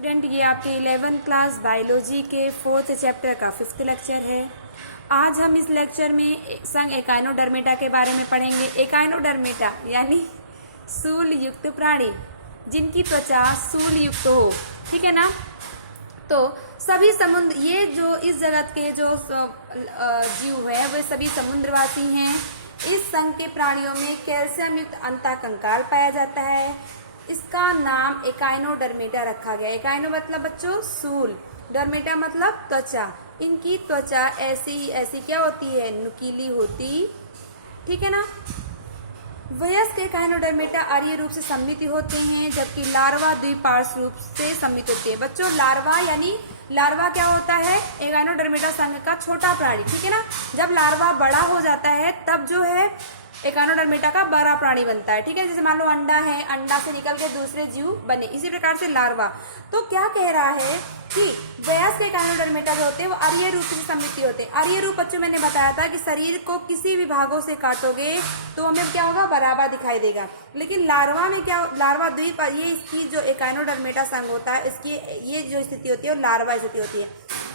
Student, ये आपके 11th class biology के 4th चैप्टर का 5th लेक्चर है। आज हम इस लेक्चर में संघ एकाइनोडर्मेटा के बारे में पढ़ेंगे। एकाइनोडर्मेटा यानी सूल युक्त प्राणी जिनकी त्वचा सूल युक्त हो, ठीक है ना। तो सभी समुद्र, ये जो इस जगत के जो जीव है वे सभी समुद्रवासी हैं। इस संघ के प्राणियों में कैल्शियम युक्त अंतःकंकाल पाया जाता है। इसका नाम एकाइनोडर्मेटा रखा गया। एकाइनो मतलब बच्चों सूल, डर्मेटा मतलब त्वचा। इनकी त्वचा ऐसी क्या होती है, नुकीली होती, ठीक है ना। वयस्क एकाइनोडर्मेटा आर्य रूप से सममित होते हैं, जबकि लार्वा द्विपार्श्व रूप से सममित होती है। बच्चों लार्वा क्या होता है, एकाइनोडर्मेटा संघ का छोटा प्राणी, ठीक है ना। जब लार्वा बड़ा हो जाता है तब जो है एकाइनोडर्मेटा का बड़ा प्राणी बनता है, ठीक है। जैसे मान लो अंडा है, अंडा से निकल के दूसरे जीव बने, इसी प्रकार से लार्वा। तो क्या कह रहा है कि वयस्क एकाइनोडर्मेटा जो होते हैं वो आर्य रूप से सममित होते हैं। आर्य रूप बच्चों मैंने बताया था कि शरीर को किसी भी भागों से काटोगे तो हमें क्या होगा, बराबर दिखाई देगा। लेकिन लार्वा में क्या, लार्वा द्वीप, ये इसकी जो एकाइनोडर्मेटा संघ होता है इसकी ये जो स्थिति होती है वो लार्वा स्थिति होती है।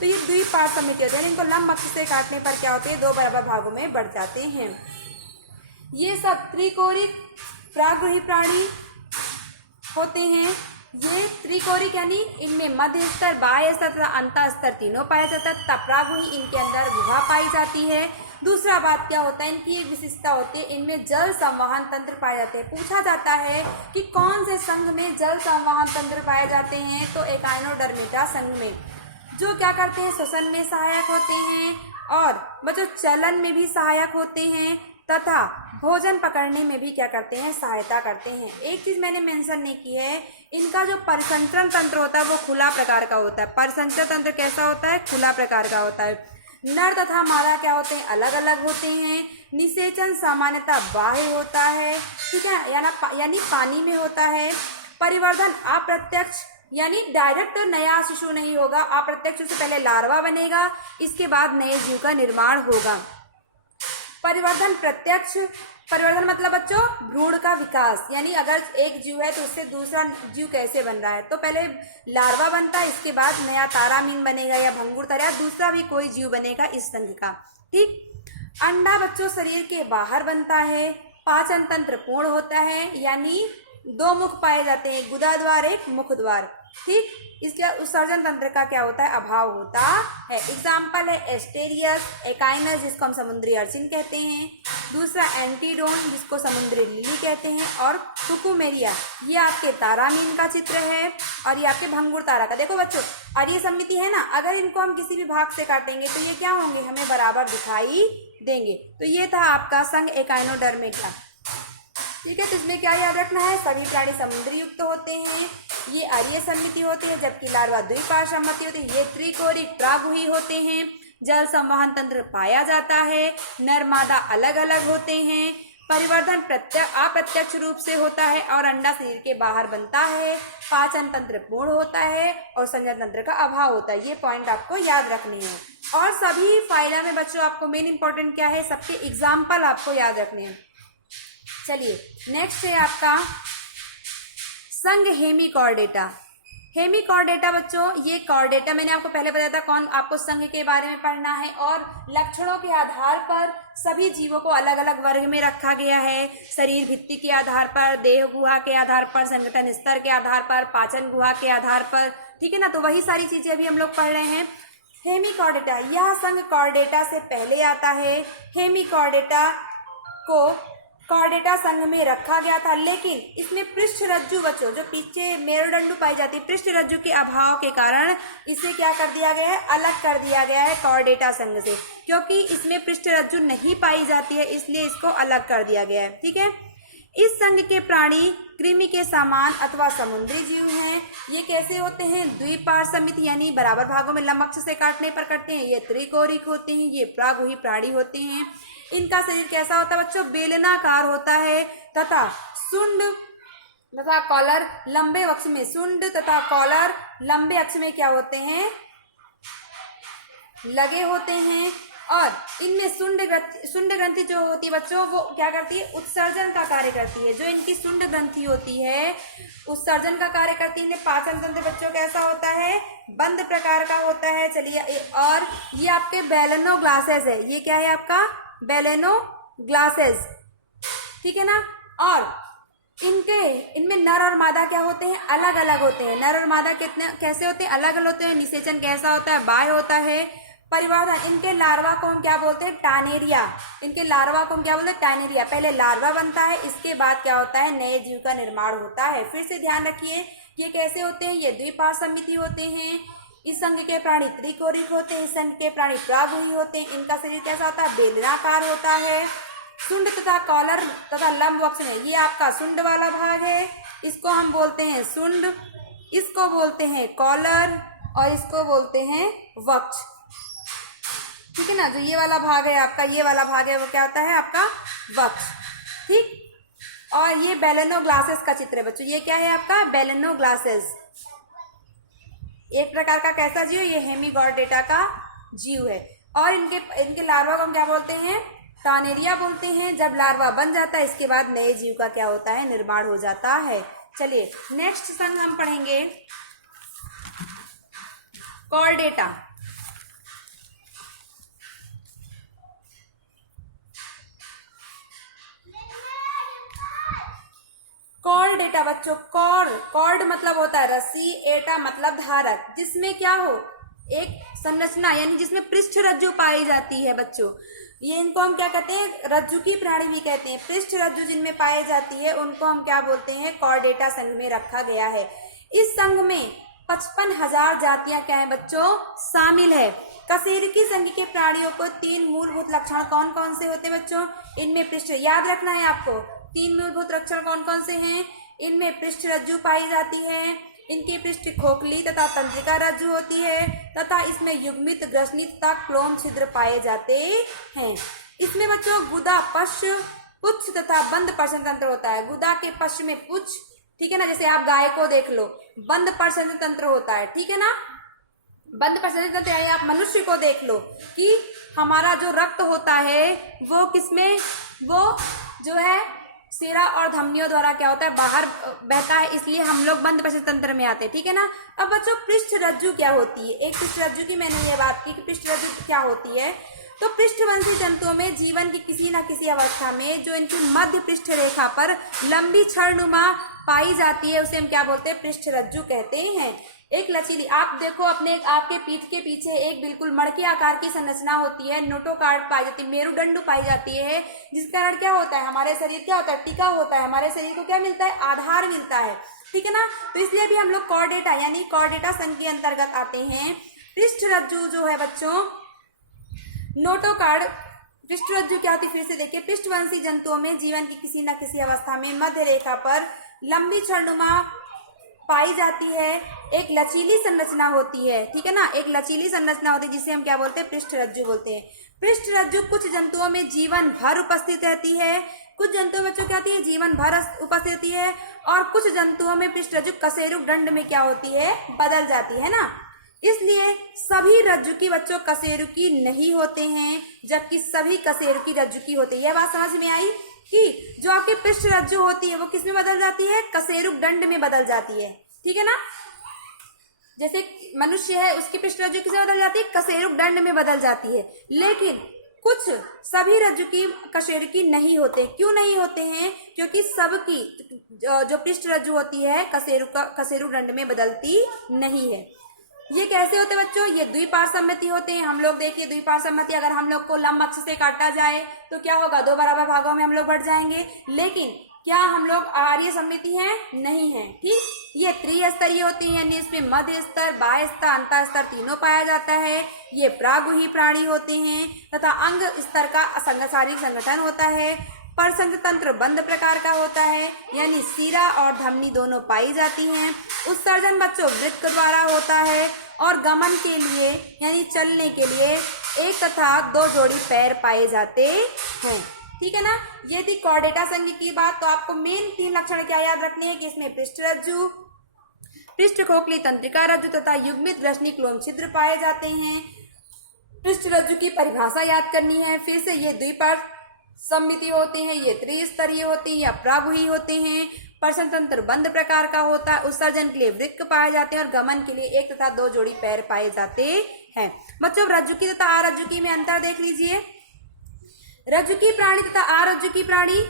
तो ये द्विपार्श्व सममित होते हैं, इनको लंब अक्ष से काटने पर क्या होते हैं, दो बराबर भागों में बढ़ जाते हैं। ये सब त्रिकोरिक प्रागृही प्राणी होते हैं। ये त्रिकोरिक यानी इनमें मध्य स्तर, बाह्य स्तर तथा अंतः स्तर तीनों पाया जाता है तथा प्रागृही इनके अंदर गुहा पाई जाती है। दूसरा बात क्या होता है, इनकी एक विशेषता होती है, इनमें जल संवहन तंत्र पाए जाते हैं। पूछा जाता है कि कौन से संघ में जल संवहन तंत्र पाए जाते हैं, तो एकाइनोडर्मेटा संघ में। जो क्या करते हैं, श्वसन में सहायक होते हैं और बच्चों चलन में भी सहायक होते हैं तथा भोजन पकड़ने में भी क्या करते हैं, सहायता करते हैं। एक चीज मैंने मेंशन नहीं की है, इनका जो परिसंचरण तंत्र होता है वो खुला प्रकार का होता है। परिसंचरण तंत्र कैसा होता है, खुला प्रकार का होता है। नर तथा मादा क्या होते हैं, अलग अलग होते हैं। निषेचन सामान्यतः बाह्य होता है, ठीक है, यानी पानी में होता है। परिवर्धन अप्रत्यक्ष यानी डायरेक्ट नया शिशु नहीं होगा, अप्रत्यक्ष से पहले लार्वा बनेगा, इसके बाद नए जीव का निर्माण होगा। परिवर्धन प्रत्यक्ष, परिवर्धन मतलब बच्चों भ्रूण का विकास, यानी अगर एक जीव है तो उससे दूसरा जीव कैसे बन रहा है, तो पहले लार्वा बनता है, इसके बाद नया तारामीन बनेगा या भंगुर तारा, दूसरा भी कोई जीव बनेगा इस संघ का, ठीक। अंडा बच्चों शरीर के बाहर बनता है। पाचन तंत्र पूर्ण होता है, यानी दो मुख पाए जाते हैं, गुदा द्वार एक मुख द्वार, ठीक। इसके उत्सर्जन तंत्र का क्या होता है, अभाव होता है। एग्जाम्पल है एस्टेरियस, एकाइनस जिसको हम समुद्री अर्चिन कहते हैं, दूसरा एंटीडोन जिसको समुद्री लिली कहते हैं, और कुकुमेरिया ये आपके तारामीन का चित्र है और ये आपके भंगुर तारा का। देखो बच्चों आर्य सममिति है ना, अगर इनको हम किसी भी भाग से काटेंगे तो ये क्या होंगे, हमें बराबर दिखाई देंगे। तो ये था आपका संघ एकाइनोडर्मेटा, ठीक है। तो इसमें क्या याद रखना है, सभी प्राणी समुद्री युक्त होते हैं, ये आर्य सममिति होती है, जबकि लार्वा द्विपार्श्व सममिति होती है। ये त्रिकोरिक प्रागुही होते हैं, जल संवहन तंत्र पाया जाता है, नर मादा अलग अलग होते हैं। परिवर्धन अप्रत्यक्ष रूप से होता है और अंडा शरीर के बाहर बनता है। पाचन तंत्र पूर्ण होता है और संचरण तंत्र का अभाव होता है। ये पॉइंट आपको याद रखने हैं। और सभी फाइला में बच्चों आपको मेन इंपॉर्टेंट क्या है, सबके एग्जाम्पल आपको याद रखने हैं। चलिए नेक्स्ट है आपका संघ हेमिकॉर्डेटा। हेमिकॉर्डेटा बच्चों, ये कॉर्डेटा मैंने आपको पहले बताया था कौन आपको संघ के बारे में पढ़ना है, और लक्षणों के आधार पर सभी जीवों को अलग अलग वर्ग में रखा गया है। शरीर भित्ति के आधार पर, देह गुहा के आधार पर, संगठन स्तर के आधार पर, पाचन गुहा के आधार पर, ठीक है ना। तो वही सारी चीजें अभी हम लोग पढ़ रहे हैं। हेमिकॉर्डेटा, यह संघ कॉर्डेटा से पहले आता है। हेमिकॉर्डेटा को कॉर्डेटा संघ में रखा गया था, लेकिन इसमें पृष्ठ रज्जु बच्चों, जो पीछे मेरुदंड पाई जाती है, पृष्ठ रज्जु के अभाव के कारण इसे क्या कर दिया गया है, अलग कर दिया गया है कॉर्डेटा संघ से। क्योंकि इसमें पृष्ठ रज्जु नहीं पाई जाती है इसलिए इसको अलग कर दिया गया है, ठीक है। इस संघ के प्राणी कृमि के समान अथवा समुद्री जीव हैं। ये कैसे होते हैं, द्विपार्श्व सममिति यानी बराबर भागों में लंब अक्ष से काटने पर कटते हैं। ये त्रिकोरिक होते हैं, ये प्रागुही प्राणी होते हैं। इनका शरीर कैसा होता है बच्चों, बेलनाकार होता है तथा सुंड तथा कॉलर लंबे अक्ष में, सुंड तथा कॉलर लंबे अक्ष में क्या होते हैं, लगे होते हैं। और इनमें शुंड ग्रंथि जो होती है बच्चों, वो क्या करती है, उत्सर्जन का कार्य करती है। जो इनकी शुंड ग्रंथि होती है उत्सर्जन का कार्य करती है। पाचन तंत्र बच्चों कैसा होता बंद प्रकार का होता है। चलिए, और ये आपके बेलेनो ग्लासेस है। ये क्या है आपका? बेलेनो ग्लासेस, ठीक है ना। और इनमें नर और मादा क्या होते हैं? अलग अलग होते हैं। नर और मादा कितने कैसे होते हैं? अलग अलग होते हैं। निषेचन कैसा होता है? बाह्य होता है। परिवर्धन, इनके लार्वा को हम क्या बोलते हैं? टानेरिया। इनके लार्वा को हम क्या बोलते हैं? टानेरिया। पहले लार्वा बनता है, इसके बाद क्या होता है? नए जीव का निर्माण होता है। फिर से ध्यान रखिए, ये कैसे होते हैं? ये द्विपार्श्व समिति होते हैं। इस संघ के प्राणी त्रिकोरिक होते हैं, इस संघ के प्राणी प्रागुही होते हैं। इनका शरीर कैसा होता है? बेलनाकार होता है। सुंड तथा कॉलर तथा लंब वक्ष में, ये आपका सुंड वाला भाग है, इसको हम बोलते हैं सुंड, इसको बोलते हैं कॉलर, और इसको बोलते हैं वक्ष, ठीक है ना। जो ये वाला भाग है आपका, ये वाला भाग है, वो क्या होता है? आपका वक्ष, ठीक। और ये बेलेनो ग्लासेस का चित्र है बच्चों। ये क्या है आपका? बेलेनो ग्लासेस। एक प्रकार का कैसा जीव? ये हेमीगॉर्डेटा का जीव है। और इनके लार्वा को हम क्या बोलते हैं? टानेरिया बोलते हैं। जब लार्वा बन जाता है, इसके बाद नए जीव का क्या होता है? निर्माण हो जाता है। चलिए, नेक्स्ट संघ हम पढ़ेंगे कॉर्डेटा। कॉर्डेटा बच्चों, कॉर्ड मतलब होता है रस्सी, एटा मतलब धारक, जिसमें क्या हो? एक संरचना, यानी जिसमें पृष्ठ रज्जु पाई जाती है बच्चों। ये इनको हम क्या कहते हैं? रज्जु की प्राणी भी कहते हैं। पृष्ठ रज्जु जिनमें पाई जाती है, उनको हम क्या बोलते हैं? कॉर्डेटा संघ में रखा गया है। इस संघ में 55,000 जातियां क्या है बच्चों? शामिल है। कशेरुकी संघ के प्राणियों को 3 मूलभूत लक्षण कौन कौन से होते हैं बच्चों? इनमें पृष्ठ, याद रखना है आपको, 3 मूलभूत लक्षण कौन कौन से हैं? इनमें पृष्ठ रज्जु पाई जाती है, इनकी पृष्ठ खोखली तथा तंत्रिका रज्जु होती है, तथा इसमें युग्मित, ग्रसनी तथा क्लोम छिद्र पाए जाते हैं। इसमें बच्चों गुदा, पश्च, पुच्छ तथा बंद पर्शन तंत्र होता है। गुदा के पश्च में पुच्छ, ठीक है ना। जैसे आप गाय को देख लो, बंद पर्शन तंत्र होता है, ठीक है ना। बंद पर्शन तंत्र, या आप मनुष्य को देख लो कि हमारा जो रक्त होता है वो किसमें? वो जो है सिरा और धमनियों द्वारा क्या होता है? बाहर बहता है, इसलिए हम लोग बंद पर्शन तंत्र में आते हैं, ठीक है ना। अब बच्चों, पृष्ठ रज्जु क्या होती है? एक पृष्ठ रज्जु की मैंने ये बात की कि पृष्ठ रज्जु क्या होती है। तो पृष्ठवंशी जंतुओं में जीवन की किसी न किसी अवस्था में जो इनकी मध्य पृष्ठ रेखा पर लंबी क्षणनुमा पाई जाती है, उसे हम क्या बोलते हैं? पृष्ठ रज्जु कहते हैं। एक लचीली, आप देखो आपके पीठ के पीछे एक बिल्कुल मड़के आकार की संरचना होती है, नोटोकार्ड पाई जाती है, मेरुदंड पाई जाती है, जिसका कारण क्या होता है? हमारे शरीर क्या होता है? टिका होता है। हमारे शरीर को क्या मिलता है? आधार मिलता है, ठीक है ना। तो इसलिए भी हम लोग कॉर्डेटा यानी कॉर्डेटा संघ के अंतर्गत आते हैं। पृष्ठ रज्जु जो है बच्चों, नोटोकार्ड पृष्ठ रज्जु क्या होती है? फिर से देखिए, पृष्ठवंशी जंतुओं में जीवन की किसी न किसी अवस्था में मध्य रेखा पर लंबी क्षणनुमा पाई जाती है, एक लचीली संरचना होती है, ठीक है ना। एक लचीली संरचना होती है जिसे हम क्या बोलते हैं? पृष्ठ रज्जु बोलते हैं। पृष्ठ रज्जु कुछ जंतुओं में जीवन भर उपस्थित रहती है, कुछ जंतुओं में क्या होती है? जीवन भर उपस्थित होती है, और कुछ जंतुओं में पृष्ठ रज्जु कशेरुक दंड में क्या होती है? बदल जाती है ना। इसलिए सभी रज्जुकी बच्चों कशेरुकी नहीं होते हैं, जबकि सभी कशेरुकी रज्जुकी होते हैं। यह बात समझ में आई कि जो आपकी पृष्ठ रज्जु होती है वो किस में बदल जाती है? कशेरुक दंड में बदल जाती है, ठीक है ना। जैसे मनुष्य है, उसकी पृष्ठ रज्जु किस में बदल जाती है? कशेरुक दंड में बदल जाती है। लेकिन कुछ सभी रज्जुकी कशेरुकी नहीं होते। क्यों नहीं होते हैं? क्योंकि सबकी जो पृष्ठ रज्जु होती है कशेरुक दंड में बदलती नहीं है। ये कैसे होते बच्चों? ये द्विपार्श्व सममिति होते हैं। हम लोग देखिए, द्विपार्श्व सममिति, अगर हम लोग को लंब अक्ष से काटा जाए तो क्या होगा? 2 बराबर भागों में हम लोग बढ़ जाएंगे। लेकिन क्या हम लोग आर्य सममिति हैं? नहीं है, ठीक। ये त्रिस्तरीय होती है, यानी इसमें मध्य स्तर, बाह्य स्तर, अंतर स्तर तीनों पाया जाता है। ये प्रागुही प्राणी होते हैं तथा अंग स्तर का शारीरिक संगठन होता है। परसंघ तंत्र बंद प्रकार का होता है, यानी सिरा और धमनी दोनों पाई जाती हैं। उत्सर्जन बच्चों वृक्क द्वारा होता है, और गमन के लिए यानी चलने के लिए 1 तथा 2 जोड़ी पैर पाए जाते हैं, ठीक है ना। ये थी कॉर्डेटा संघ की बात। तो आपको मेन 3 लक्षण क्या याद रखने हैं कि इसमें पृष्ठ रज्जु, पृष्ठ खोखली तंत्रिका रज्जु तथा युग्मित ग्रसनी क्लोम छिद्र पाए जाते हैं। पृष्ठ रज्जु की परिभाषा याद करनी है। फिर से ये द्विपार्श्व सममिति होते हैं, ये त्रिस्तरीय होते हैं या प्रागुही होते हैं। प्रशन तंत्र बंद प्रकार का होता है, उत्सर्जन के लिए वृक्क पाए जाते हैं और गमन के लिए 1 तथा 2 जोड़ी पैर पाए जाते हैं। बच्चों रज्जुकी तथा आरज्जुकी में अंतर देख लीजिए। रज्जुकी प्राणी तथा आरज्जुकी प्राणी